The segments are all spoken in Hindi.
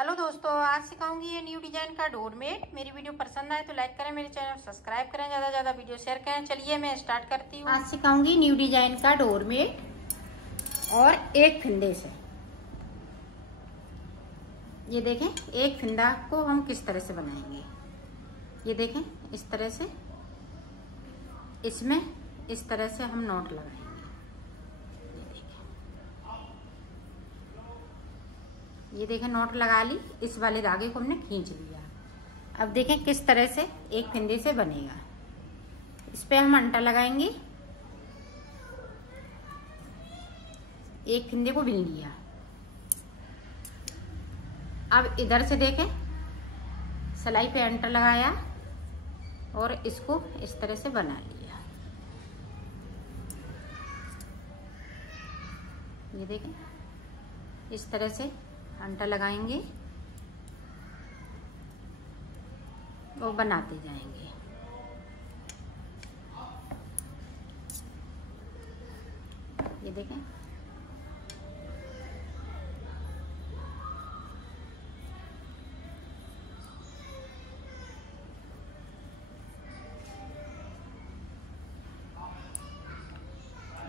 हेलो दोस्तों, आज सिखाऊंगी ये न्यू डिजाइन का डोरमेट। मेरी वीडियो पसंद आए तो लाइक करें, मेरे चैनल को सब्सक्राइब करें, ज्यादा से ज्यादा वीडियो शेयर करें। चलिए मैं स्टार्ट करती हूँ। आज सिखाऊंगी न्यू डिजाइन का डोरमेट और एक फंदे से। ये देखें, एक फंदा को हम किस तरह से बनाएंगे। ये देखें, इस तरह से इसमें इस तरह से हम नॉट लगाएंगे। ये देखें नॉट लगा ली, इस वाले धागे को हमने खींच लिया। अब देखें किस तरह से एक फंदे से बनेगा। इस पे हम अंटा लगाएंगे, एक फंदे को बिन लिया। अब इधर से देखें, सिलाई पे अंटा लगाया और इसको इस तरह से बना लिया। ये देखें, इस तरह से अंटा लगाएंगे और बनाते जाएंगे। ये देखें,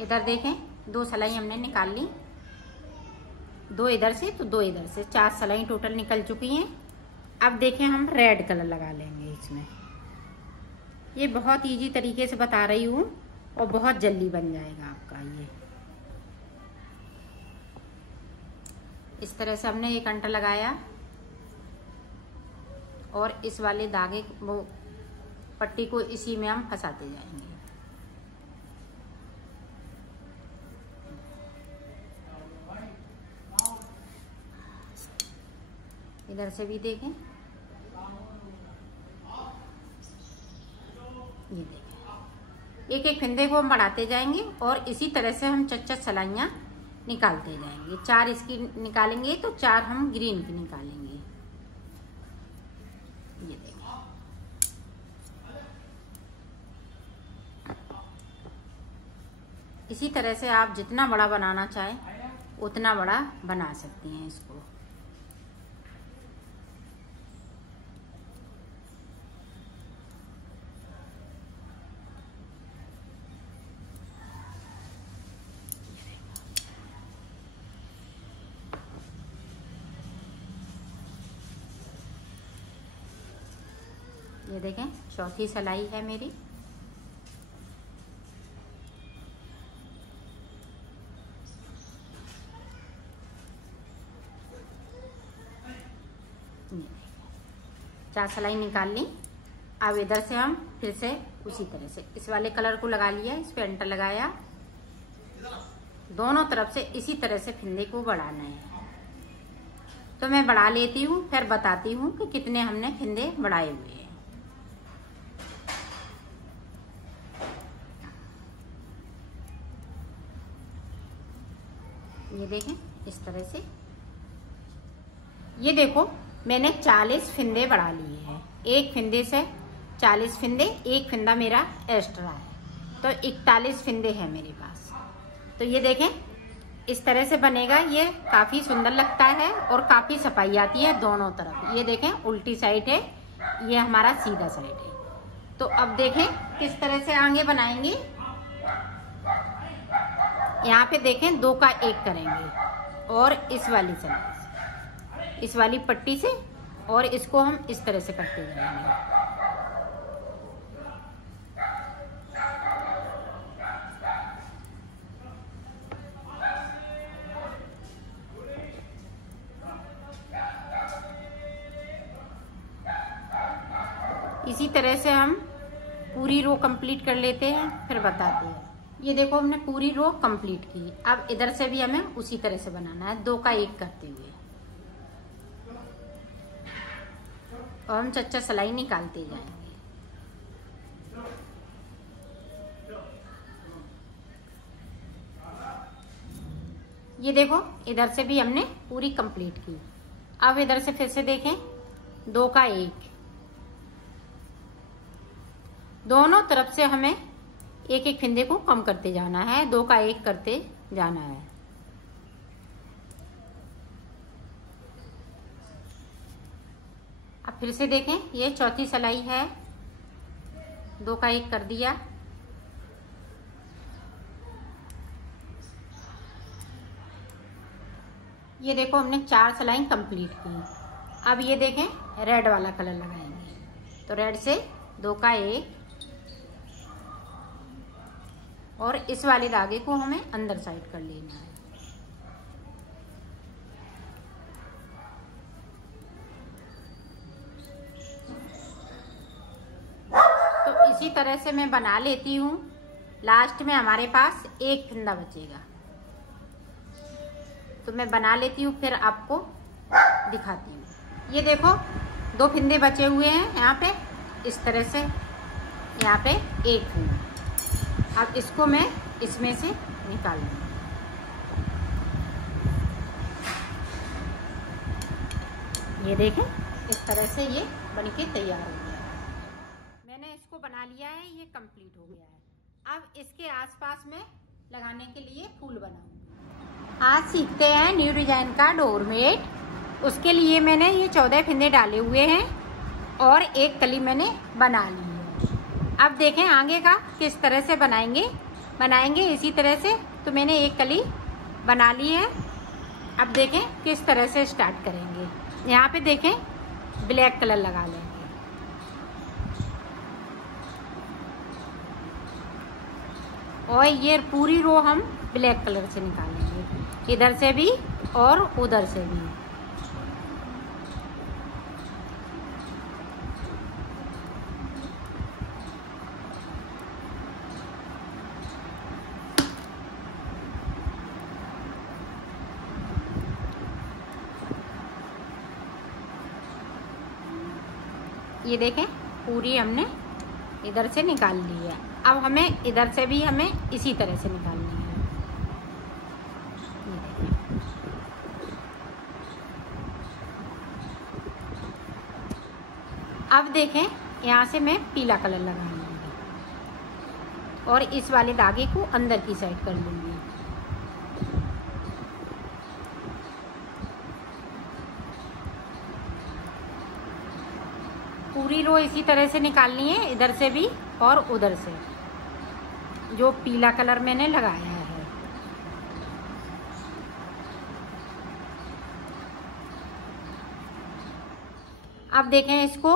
इधर देखें, दो सिलाई हमने निकाल ली, दो इधर से तो दो इधर से, 4 सिलाई टोटल निकल चुकी हैं। अब देखें हम रेड कलर लगा लेंगे इसमें। ये बहुत इजी तरीके से बता रही हूँ और बहुत जल्दी बन जाएगा आपका। ये इस तरह से हमने एक अंटा लगाया और इस वाले धागे वो पट्टी को इसी में हम फंसाते जाएंगे। इधर से भी देखें, ये देखें, एक एक फंदे को हम बढ़ाते जाएंगे और इसी तरह से हम 4 सिलाइयाँ निकालते जाएंगे। 4 इसकी निकालेंगे तो 4 हम ग्रीन की निकालेंगे। ये देखें, इसी तरह से आप जितना बड़ा बनाना चाहें उतना बड़ा बना सकती हैं इसको। ये देखें, चौथी सिलाई है मेरी। ये 4 सिलाई निकाल ली। अब इधर से हम फिर से उसी तरह से इस वाले कलर को लगा लिया, इस पे अंटा लगाया, दोनों तरफ से इसी तरह से फंदे को बढ़ाना है। तो मैं बढ़ा लेती हूँ, फिर बताती हूँ कि कितने हमने फंदे बढ़ाए हुए हैं। ये देखें, इस तरह से। ये देखो, मैंने 40 फंदे बढ़ा लिए हैं। एक फंदे से 40 फंदे, एक फंदा मेरा एक्स्ट्रा है, तो 41 फंदे हैं मेरे पास। तो ये देखें, इस तरह से बनेगा। ये काफी सुंदर लगता है और काफी सफाई आती है दोनों तरफ। ये देखें, उल्टी साइड है, ये हमारा सीधा साइड है। तो अब देखें किस तरह से आगे बनाएंगे। यहाँ पे देखें, 2 का 1 करेंगे और इस वाली सिलाई से, इस वाली पट्टी से, और इसको हम इस तरह से करते जाएंगे। इसी तरह से हम पूरी रो कंप्लीट कर लेते हैं, फिर बताते हैं। ये देखो, हमने पूरी रो कंप्लीट की। अब इधर से भी हमें उसी तरह से बनाना है, 2 का 1 करते हुए, और हम 4 सिलाई निकालते जाएंगे। ये देखो, इधर से भी हमने पूरी कंप्लीट की। अब इधर से फिर से देखें, 2 का 1, दोनों तरफ से हमें एक एक फंदे को कम करते जाना है, 2 का 1 करते जाना है। फिर से देखें, ये चौथी सिलाई है, 2 का 1 कर दिया। ये देखो हमने 4 सिलाई कंप्लीट की। अब ये देखें रेड वाला कलर लगाएंगे, तो रेड से 2 का 1 और इस वाले धागे को हमें अंदर साइड कर लेना है। तो इसी तरह से मैं बना लेती हूँ। लास्ट में हमारे पास 1 फंदा बचेगा, तो मैं बना लेती हूँ, फिर आपको दिखाती हूँ। ये देखो 2 फंदे बचे हुए हैं यहाँ पे, इस तरह से यहाँ पे 1 फंदा। अब इसको मैं इसमें से निकाल लूँगी। ये देखें इस तरह से ये बनके तैयार हो गया है। मैंने इसको बना लिया है, ये कंप्लीट हो गया है। अब इसके आसपास में लगाने के लिए फूल बनाऊंगी। आज सीखते हैं न्यू डिजाइन का डोरमेट। उसके लिए मैंने ये 14 फंदे डाले हुए हैं और 1 कली मैंने बना ली है। अब देखें आगे का किस तरह से बनाएंगे इसी तरह से। तो मैंने 1 कली बना ली है। अब देखें किस तरह से स्टार्ट करेंगे। यहाँ पे देखें ब्लैक कलर लगा लेंगे। और ये पूरी रो हम ब्लैक कलर से निकालेंगे, इधर से भी और उधर से भी। ये देखें पूरी हमने इधर से निकाल ली है। अब हमें इधर से भी हमें इसी तरह से निकालनी है। अब देखें यहाँ से मैं पीला कलर लगा लूँगी और इस वाले धागे को अंदर की साइड कर लूँगी। पूरी रो इसी तरह से निकालनी है, इधर से भी और उधर से, जो पीला कलर मैंने लगाया है। अब देखें इसको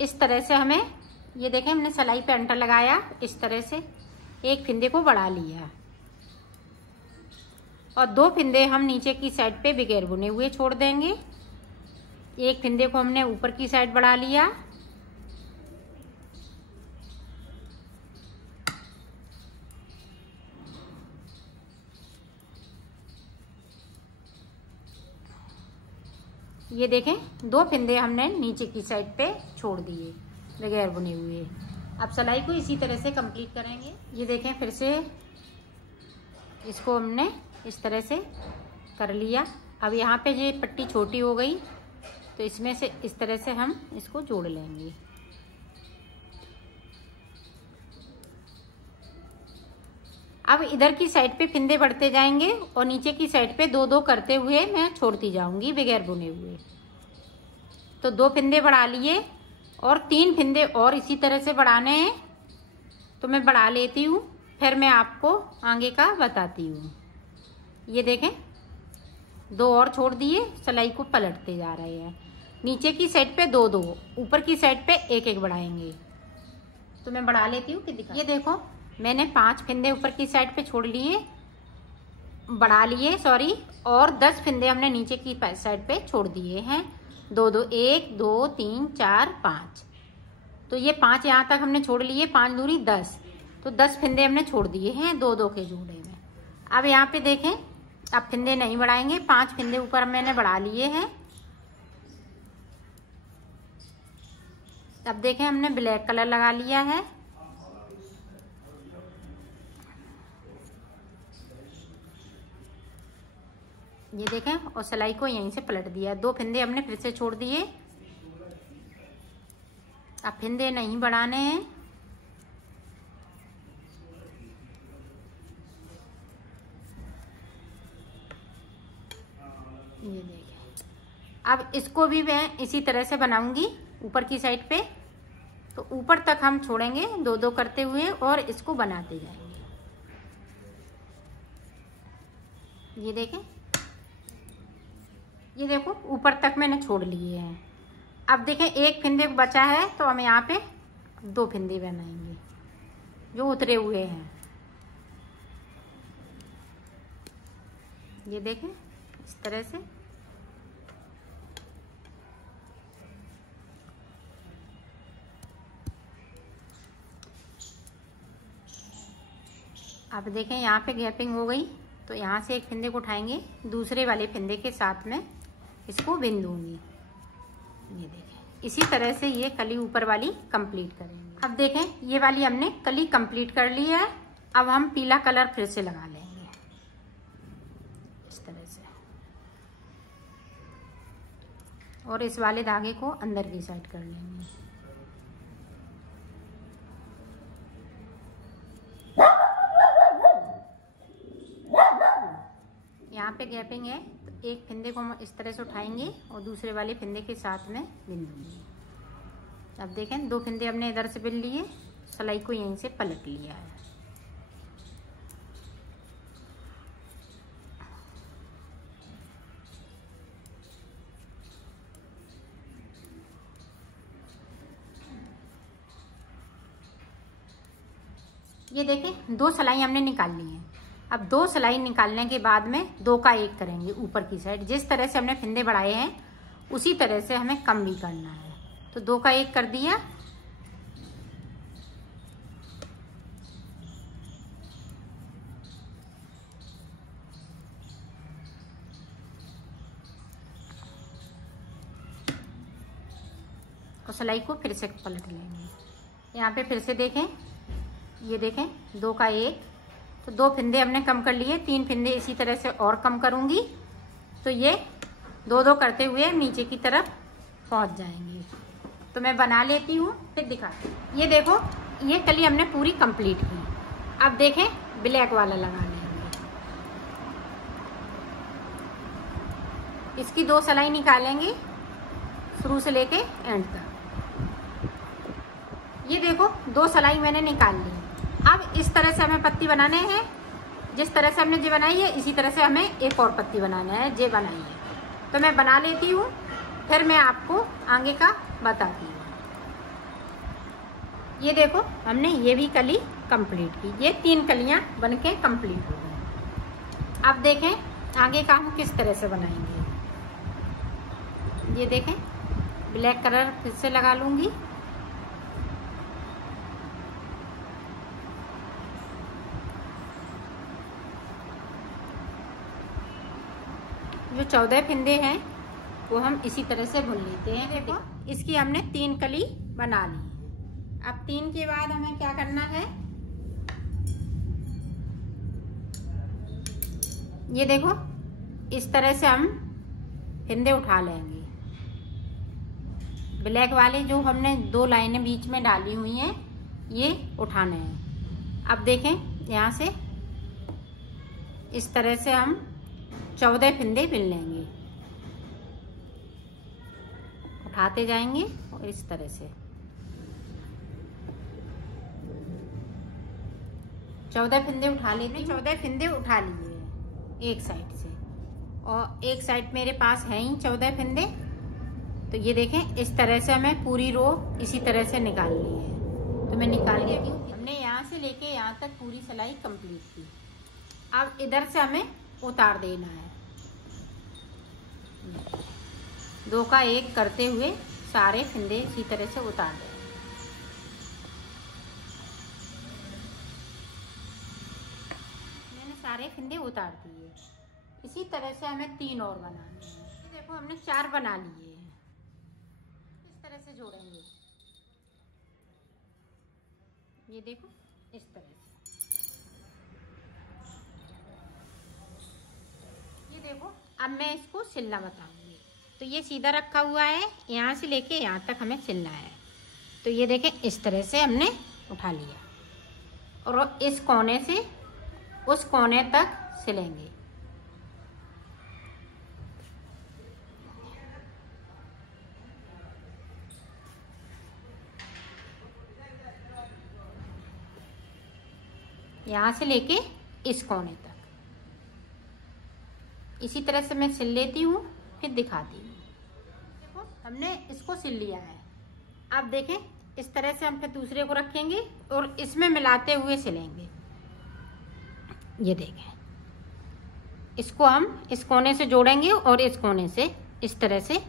इस तरह से हमें, ये देखें हमने सिलाई पे अंटर लगाया, इस तरह से 1 फंदे को बढ़ा लिया और 2 फंदे हम नीचे की साइड पे बगैर बुने हुए छोड़ देंगे। 1 फंदे को हमने ऊपर की साइड बढ़ा लिया। ये देखें 2 फंदे हमने नीचे की साइड पे छोड़ दिए बगैर बुने हुए। अब सिलाई को इसी तरह से कंप्लीट करेंगे। ये देखें फिर से इसको हमने इस तरह से कर लिया। अब यहाँ पे ये पट्टी छोटी हो गई, तो इसमें से इस तरह से हम इसको जोड़ लेंगे। अब इधर की साइड पे फंदे बढ़ते जाएंगे और नीचे की साइड पे 2-2 करते हुए मैं छोड़ती जाऊंगी बगैर बुने हुए। तो 2 फंदे बढ़ा लिए और 3 फंदे और इसी तरह से बढ़ाने हैं, तो मैं बढ़ा लेती हूँ, फिर मैं आपको आगे का बताती हूँ। ये देखें 2 और छोड़ दिए, सिलाई को पलटते जा रहे हैं। नीचे की साइड पे 2-2, ऊपर की साइड पे 1-1 बढ़ाएंगे। तो मैं बढ़ा लेती हूँ कि दिखा। ये देखो मैंने 5 फंदे ऊपर की साइड पे छोड़ लिए, बढ़ा लिए सॉरी, और 10 फंदे हमने नीचे की साइड पे छोड़ दिए हैं। 2-2, 1 2 3 4 5। तो ये 5 यहाँ तक हमने छोड़ लिए, 5 दूनी 10, तो 10 फंदे हमने छोड़ दिए हैं 2-2 के जोड़े में। अब यहाँ पे देखें अब फंदे नहीं बढ़ाएंगे, 5 फंदे ऊपर मैंने बढ़ा लिए हैं। अब देखें हमने ब्लैक कलर लगा लिया है। ये देखें और सिलाई को यहीं से पलट दिया। 2 फंदे हमने फिर से छोड़ दिए। अब फंदे नहीं बढ़ाने हैं। ये देखें अब इसको भी मैं इसी तरह से बनाऊंगी ऊपर की साइड पे। तो ऊपर तक हम छोड़ेंगे दो दो करते हुए और इसको बनाते जाएंगे। ये देखें, ये देखो ऊपर तक मैंने छोड़ लिए हैं। अब देखें एक फिंदे बचा है तो हम यहाँ पे दो फिंदे बनाएंगे जो उतरे हुए हैं। ये देखें इस तरह से। अब देखें यहाँ पे गैपिंग हो गई तो यहाँ से एक फिंदे को उठाएंगे, दूसरे वाले फिंदे के साथ में इसको बिन दूंगी। ये देखें इसी तरह से ये कली ऊपर वाली कंप्लीट करेंगे। अब देखें ये वाली हमने कली कंप्लीट कर ली है। अब हम पीला कलर फिर से लगा लेंगे इस तरह से, और इस वाले धागे को अंदर की साइड कर लेंगे। यहाँ पे गैपिंग है तो एक फिंदे को हम इस तरह से उठाएंगे और दूसरे वाले फिंदे के साथ में बिन दूंगी। अब देखें दो फिंदे हमने इधर से बिन लिए, सिलाई को यहीं से पलट लिया है। ये देखें दो सिलाई हमने निकाल ली है। अब दो सिलाई निकालने के बाद में दो का एक करेंगे ऊपर की साइड। जिस तरह से हमने फिंदे बढ़ाए हैं उसी तरह से हमें कम भी करना है। तो दो का एक कर दिया। और सिलाई को फिर से पलट लेंगे। यहाँ पे फिर से देखें, ये देखें दो का एक, तो दो फिंदे हमने कम कर लिए, तीन फिंदे इसी तरह से और कम करूंगी तो ये दो दो करते हुए नीचे की तरफ पहुंच जाएंगे। तो मैं बना लेती हूँ फिर दिखाती हूँ। ये देखो ये कली हमने पूरी कंप्लीट की। अब देखें ब्लैक वाला लगा लेंगे। इसकी दो सिलाई निकालेंगे शुरू से लेके एंड तक। ये देखो दो सिलाई मैंने निकाल ली। अब इस तरह से हमें पत्ती बनाने हैं। जिस तरह से हमने ये बनाई है इसी तरह से हमें एक और पत्ती बनाना है। ये बनाई है तो मैं बना लेती हूँ, फिर मैं आपको आगे का बताती हूँ। ये देखो हमने ये भी कली कंप्लीट की। ये तीन कलियां बनके कंप्लीट हो गई। अब देखें आगे का हम किस तरह से बनाएंगे। ये देखें ब्लैक कलर फिर से लगा लूंगी। जो 14 फिंदे हैं वो हम इसी तरह से बुन लेते हैं। देखो इसकी हमने तीन कली बना ली। अब तीन के बाद हमें क्या करना है, ये देखो इस तरह से हम फिंदे उठा लेंगे। ब्लैक वाले जो हमने दो लाइनें बीच में डाली हुई हैं ये उठाने हैं। अब देखें यहाँ से इस तरह से हम 14 फिंदे बिन लेंगे, उठाते जाएंगे और इस तरह से 14 फिंदे उठा लेते। 14 फिंदे उठा लिए एक साइड से, और एक साइड मेरे पास है ही 14 फिंदे। तो ये देखें इस तरह से हमें पूरी रो इसी तरह से निकालनी है। तो मैं निकाल लेती हूँ। हमने यहाँ से लेके यहाँ तक पूरी सिलाई कंप्लीट की। अब इधर से हमें उतार देना है। दो का एक करते हुए सारे फिंदे इसी तरह से उतार दें। मैंने सारे फिंदे उतार दिए। इसी तरह से हमें तीन और बनाने हैं। देखो हमने 4 बना लिए हैं। इस तरह से जोड़ेंगे। ये देखो इस तरह से। ये देखो अब मैं इसको सिलना बताऊंगी। तो ये सीधा रखा हुआ है, यहाँ से लेके यहाँ तक हमें सिलना है। तो ये देखें इस तरह से हमने उठा लिया और इस कोने से उस कोने तक सिलेंगे। यहाँ से लेके इस कोने तक। इसी तरह से मैं सिल लेती हूँ, फिर दिखाती हूँ। देखो हमने इसको सिल लिया है। अब देखें इस तरह से हम फिर दूसरे को रखेंगे और इसमें मिलाते हुए सिलेंगे। ये देखें, इसको हम इस कोने से जोड़ेंगे और इस कोने से इस तरह से।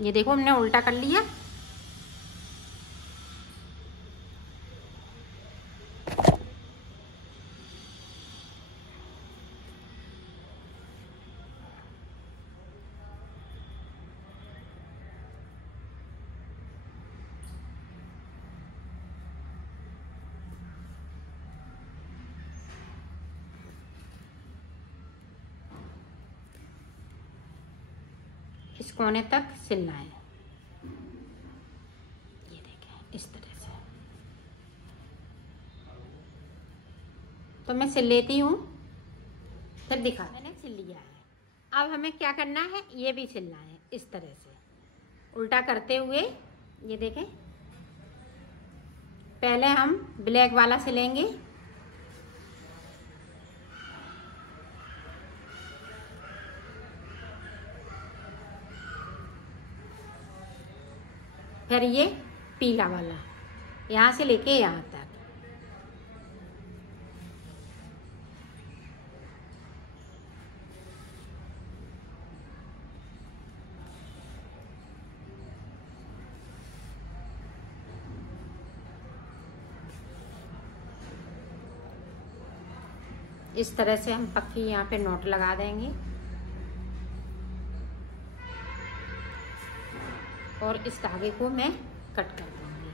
ये देखो हमने उल्टा कर लिया। इस कोने तक सिलना है। ये देखें इस तरह से। तो मैं सिल लेती हूँ, फिर दिखा। मैंने सिल लिया है। अब हमें क्या करना है, ये भी सिलना है इस तरह से उल्टा करते हुए। ये देखें, पहले हम ब्लैक वाला सिलेंगे, फिर ये पीला वाला यहाँ से लेके यहाँ तक। इस तरह से हम पक्की यहाँ पे नोट लगा देंगे और इस धागे को मैं कट कर दूंगी।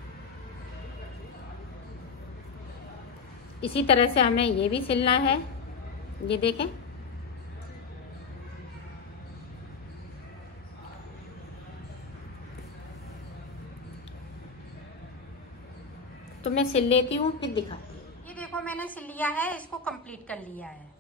इसी तरह से हमें ये भी सिलना है। ये देखें, तो मैं सिल लेती हूँ, फिर दिखाती हूँ। ये देखो मैंने सिल लिया है, इसको कंप्लीट कर लिया है।